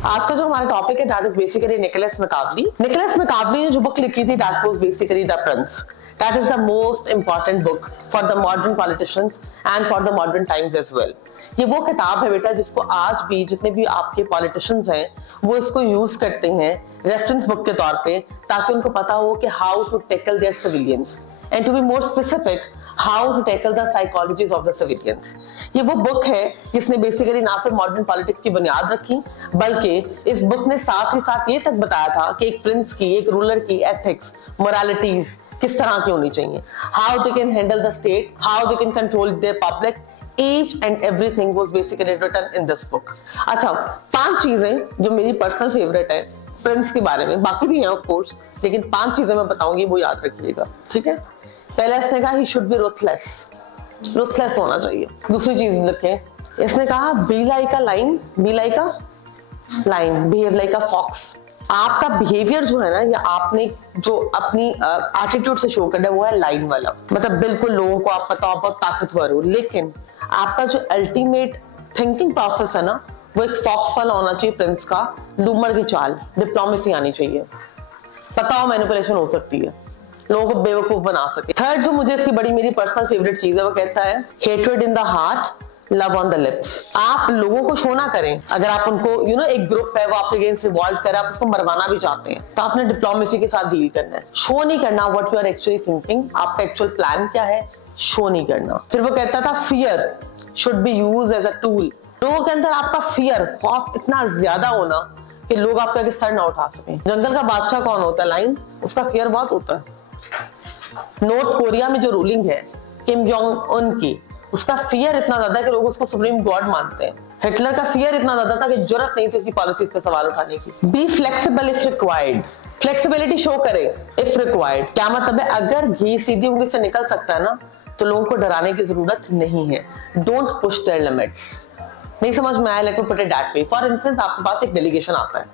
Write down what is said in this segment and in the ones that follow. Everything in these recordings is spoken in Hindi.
आज का जो हमारा टॉपिक है that is basically Nicholas Machiavelli. Nicholas Machiavelli ने जो बुक लिखी थी that was basically the Prince. That is the most important book for the modern politicians and for the modern times as well. ये वो किताब है बेटा जिसको आज भी जितने भी आपके पॉलिटिशियंस हैं वो इसको यूज करते हैं रेफरेंस बुक के तौर पे, ताकि उनको पता हो कि how to tackle their civilians and to be more specific how to tackle the psychologies of the civilians. ये वो बुक है जिसने बेसिकली ना सिर्फ मॉडर्न पॉलिटिक्स की बुनियाद रखी, बल्कि इस बुक ने साथ ही साथ ये तक बताया था कि एक प्रिंस की, एक रूलर की एथिक्स, मोरालिटीज किस तरह की होनी चाहिए, how they can handle the state, how they can control their public, each and everything was basically written in this book। अच्छा, 5 चीजें जो मेरी पर्सनल फेवरेट है प्रिंस के बारे में, बाकी भी हैं ऑफ कोर्स, लेकिन 5 चीजें मैं बताऊंगी वो याद रखिएगा, ठीक है। पहले इसने कहा ही शुड बी रुथलेस होना चाहिए। दूसरी चीज लिखें, इसने कहा be like a lion, behave like a fox. आपका बिहेवियर जो है ना, या आपने जो अपनी एटीट्यूड से शो करना है वो है लाइन वाला, मतलब बिल्कुल लोगों को आप पता हो बहुत ताकतवर हो, लेकिन आपका जो अल्टीमेट थिंकिंग प्रोसेस है ना वो एक फॉक्स वाला होना चाहिए प्रिंस का, लूमड़ की चाल, डिप्लोमेसी आनी चाहिए, पता हो मैनिपुलेशन हो सकती है, लोगों को बेवकूफ बना सके। थर्ड जो मुझे इसकी बड़ी मेरी पर्सनल फेवरेट चीज है वो कहता है hatred in the heart, love on the lips. आप लोगों को शो ना करें, अगर आप उनको एक ग्रुप है वो आपके अगेंस्ट रिवॉल्ट करे, आप उसको मरवाना भी चाहते हैं तो आपने डिप्लोमेसी के साथ डील करना है, शो नहीं करना what you are actually thinking, आपका एक्चुअल प्लान क्या है, शो नहीं करना। फिर वो कहता था fear should be used as a tool. लोगों के अंदर आपका फियर, खौफ इतना ज्यादा होना कि लोग आपका आगे सर ना उठा सकें। जंगल का बादशाह कौन होता है? लाइन। उसका फियर बहुत होता है। नॉर्थ कोरिया में जो रूलिंग है किम जोंग उन की, उसका फियर इतना ज्यादा है कि लोग उसको सुप्रीम गॉड मानते हैं। हिटलर का फियर इतना ज्यादा था कि जरूरत नहीं थी उसकी पॉलिसीज पे सवाल उठाने की। Be flexible if required, flexibility show करे इफ रिक्वायर्ड। क्या मतलब है? अगर घी सीधी उंगली से निकल सकता है ना तो लोगों को डराने की जरूरत नहीं है। Don't push there limits. नहीं समझ में आया, लेकिन put it that way. For instance आपके पास एक डेलीगेशन आता है,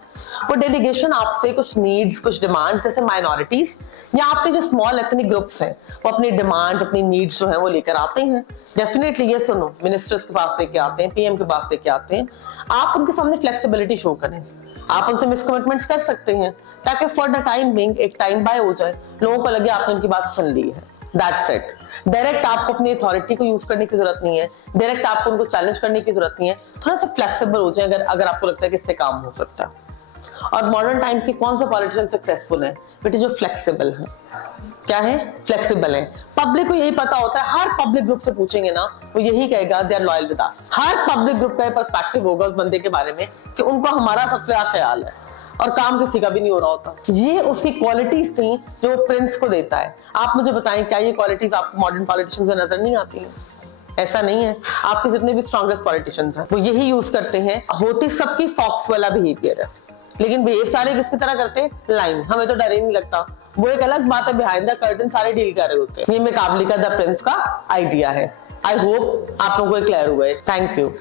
वो डेलीगेशन आपसे कुछ नीड्स, कुछ डिमांड्स, जैसे माइनॉरिटीज या आपके जो स्मॉल एथनिक ग्रुप्स हैं वो अपनी डिमांड, अपनी नीड्स जो है वो लेकर आते हैं। डेफिनेटली ये सुनो, मिनिस्टर्स के पास लेके आते हैं, पीएम के पास लेके आते हैं। आप उनके सामने फ्लेक्सिबिलिटी शो करें, आप उनसे मिसकमिटमेंट्स कर सकते हैं ताकि फॉर द टाइम बिंग एक टाइम बाय हो जाए, लोगों को लगे आपने उनकी बात सुन ली है। That's it. डायरेक्ट आपको अपनी अथॉरिटी को यूज करने की जरूरत नहीं है, डायरेक्ट आपको उनको चैलेंज करने की जरूरत नहीं है। थोड़ा सा फ्लेक्सिबल हो जाए अगर आपको लगता है कि इससे काम हो सकता है। और मॉडर्न टाइम की कौन सा पॉलिटिशियन सक्सेसफुल है बेटे? जो फ्लेक्सिबल है। क्या है? फ्लेक्सिबल है। पब्लिक को यही पता होता है, हर पब्लिक ग्रुप से पूछेंगे ना वो यही कहेगा they are loyal with us. हर पब्लिक ग्रुप का पर्सपेक्टिव होगा उस बंदे के बारे में कि उनको हमारा सबसे ज्यादा ख्याल है, और काम किसी का भी नहीं हो रहा होता। ये उसकी क्वालिटीज थी जो प्रिंस को देता है। आप मुझे बताएं, क्या ये क्वालिटीज आपको मॉडर्न पॉलिटिशियंस में नजर नहीं आती हैं? ऐसा नहीं है। आपके जितने भी स्ट्रॉन्गेस्ट पॉलिटिशियंस हैं वो यही यूज करते हैं। होती सबकी फॉक्स वाला बिहेवियर है, लेकिन बिहेव सारे किसकी तरह करते हैं? लाइन। हमें तो डर ही नहीं लगता, वो एक अलग बात है, बिहाइंड द कर्टन सारे डील कर रहे होते हैं। ये मैकावली का द प्रिंस का आइडिया है। आई होप आप लोगों को क्लियर हुआ है। Thank you.